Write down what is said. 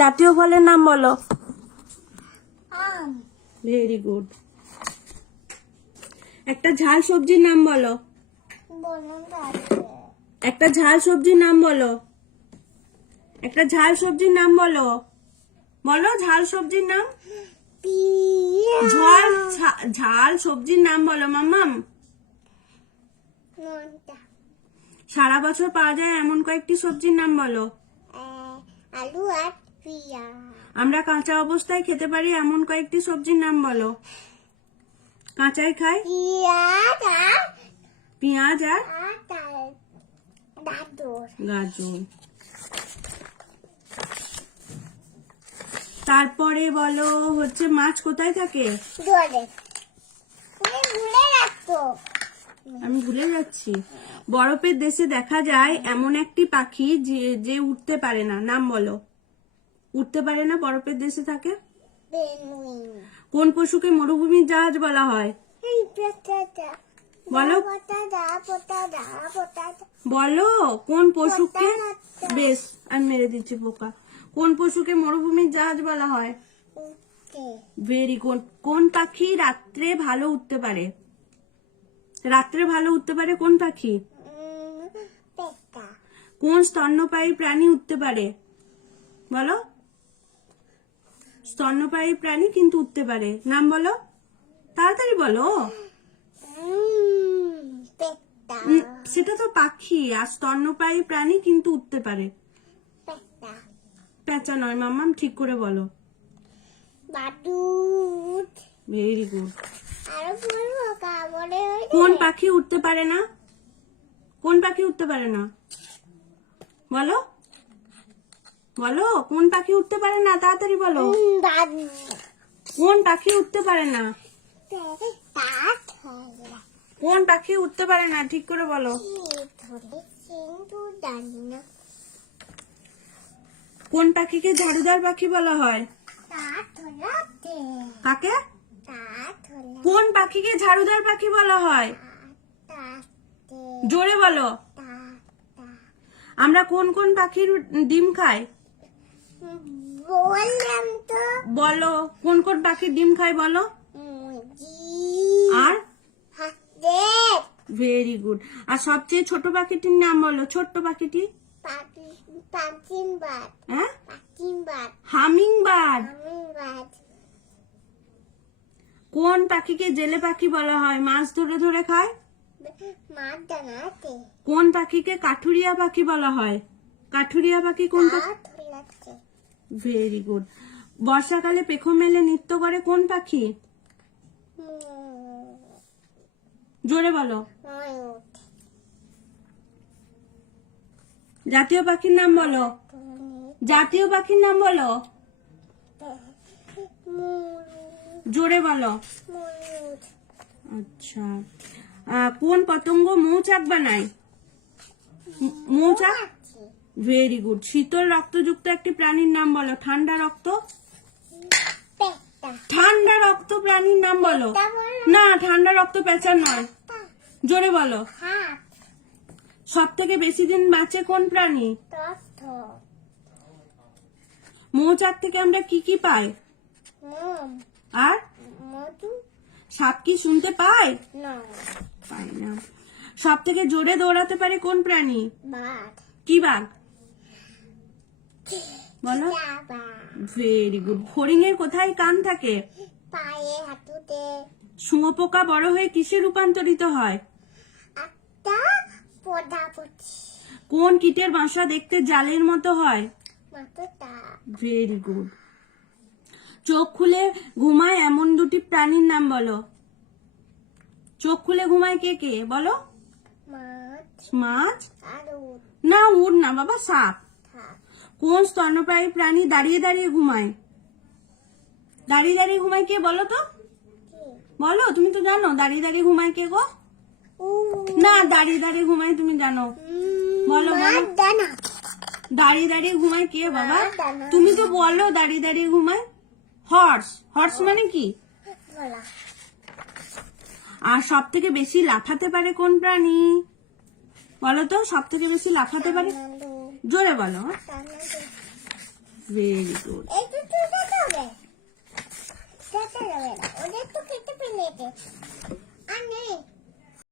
জাতীয় ফলের নাম বলো। আম। Very good. একটা ঝাল সবজির নাম বলো। বলুন গাছে। একটা ঝাল সবজির নাম বলো। একটা ঝাল সবজির নাম বলো। বলো ঝাল সবজির নাম। ঝাল ঝাল সবজির নাম বলো মাম্মাম। সারা বছর পাওয়া যায় এমন কয়েকটি সবজির নাম বলো। আলু আর পেঁয়াজ। আমরা কাঁচা অবস্থায় খেতে পারি এমন কয়েকটি সবজির নাম বলো। কাঁচাই খাই। পেঁয়াজ আর পেঁয়াজ আর গাজর। গাজর। তারপরে বলো হচ্ছে মাছ কোথায় থাকে। জলে। ভুলে রাখতো। আমি ভুলে যাচ্ছি। বরফের দেশে দেখা যায় এমন একটি পাখি যে উঠতে পারে না, নাম বলো। উঠতে পারে না, বরফের দেশে থাকে। পেঙ্গুইন। কোন পশুকে মরুভূমির জাহাজ বলা হয়। বলো বলো কোন পশুকে। বেশ, আমি মেরে দিচ্ছি পোকা। কোন পশুকে মরুভূমির জাহাজ বলা হয়। Very good. কোন পাখি রাত্রে ভালো উঠতে পারে। রাত্রে ভালো উঠতে পারে কোন পাখি। কোন স্তন্যপায়ী প্রাণী উঠতে পারে। বলো। স্তন্যপায়ী প্রাণী কিন্তু উঠতে পারে, নাম বলো। তাড়াতাড়ি বলো। সেটা তো পাখি, আর স্তন্যপায়ী প্রাণী কিন্তু উঠতে পারে। পেঁচা নয় মাম্মাম, ঠিক করে বলো। Very good. কোন পাখি উঠতে পারে না। কোন পাখি উঠতে পারে না বলো। বলো কোন পাখি উঠতে পারে না, তাড়াতাড়ি বলো। কোন পাখি উঠতে পারে না। কোন পাখি উঠতে পারে না, ঠিক করে বলো। কোন পাখিকে ঝাড়ুদার পাখি বলা হয়। কাকে। কোন পাখিকে ঝাড়ুদার পাখি বলা হয়। জোরে বলো। আমরা কোন কোন পাখির ডিম খাই। বলো কোন কোন পাখির ডিম খাই বলো। Are very good. আর সবচেয়ে ছোট পাখিটির নাম বলো। ছোট্ট পাখিটি। হ্যাঁ, হামিং বার্ড। কোন পাখিকে জেলে পাখি বলা হয়, মাছ ধরে ধরে খায়। কোন পাখিকে কাঠুরিয়া পাখি বলা হয়। কাঠুরিয়া পাখি কোন পাখি। Very good. বর্ষাকালে পেখম মেলে নৃত্য করে কোন পাখি। জোরে বলো। জাতীয় পাখির নাম বলো। জাতীয় পাখির নাম বলো। জোরে বলো। আচ্ছা, কোন পতঙ্গ মৌচাক বানায়। মৌচাক। Very good. শীতল রক্তযুক্ত একটি প্রাণীর নাম বলো। ঠান্ডা রক্ত। ঠান্ডা রক্ত প্রাণীর নাম বলো। না, ঠান্ডা রক্ত পেঁচা নয়। জোরে বলো। সব থেকে বেশি দিন বাঁচে কোন প্রাণী। মৌচাক থেকে আমরা কি কি পাই। আর সাপ কি শুনতে পায়। পায় না। সব থেকে জোরে দৌড়াতে পারে কোন প্রাণী। কি বাঘ। বলো। Very good. হরিণের কোথায় কান থাকে। পায়ে, হাঁটুতে। শুঁয়োপোকা বড় হয়ে কিসে রূপান্তরিত হয়। কোন কীটের বাসা দেখতে জালের মতো হয়। Very good. চোখ খুলে ঘুমায় এমন দুটি প্রাণীর নাম বলো। চোখ খুলে ঘুমায় কে কে বলো। মাছ। না, উট না বাবা, সাপ। কোন স্তন্যপায়ী প্রাণী দাঁড়িয়ে দাঁড়িয়ে ঘুমায়। দাঁড়িয়ে দাঁড়িয়ে ঘুমায় কে বলো তো। বলো, তুমি তো জানো দাঁড়িয়ে দাঁড়িয়ে ঘুমায় কে গো। না, দাঁড়িয়ে দাঁড়িয়ে ঘুমায় তুমি জানো। বলো বলো। দাঁড়িয়ে দাঁড়িয়ে ঘুমায় কে বাবা। তুমি তো বলো দাঁড়িয়ে দাঁড়িয়ে ঘুমায়। হর্স। হর্স মানে কি। আর সব থেকে বেশি লাফাতে পারে কোন প্রাণী বলো তো। সব থেকে বেশি লাফাতে পারে। জোরে বলো। Very good. এই তো তো যাবে যাবে না ওদের তো খেতে ফেলেছে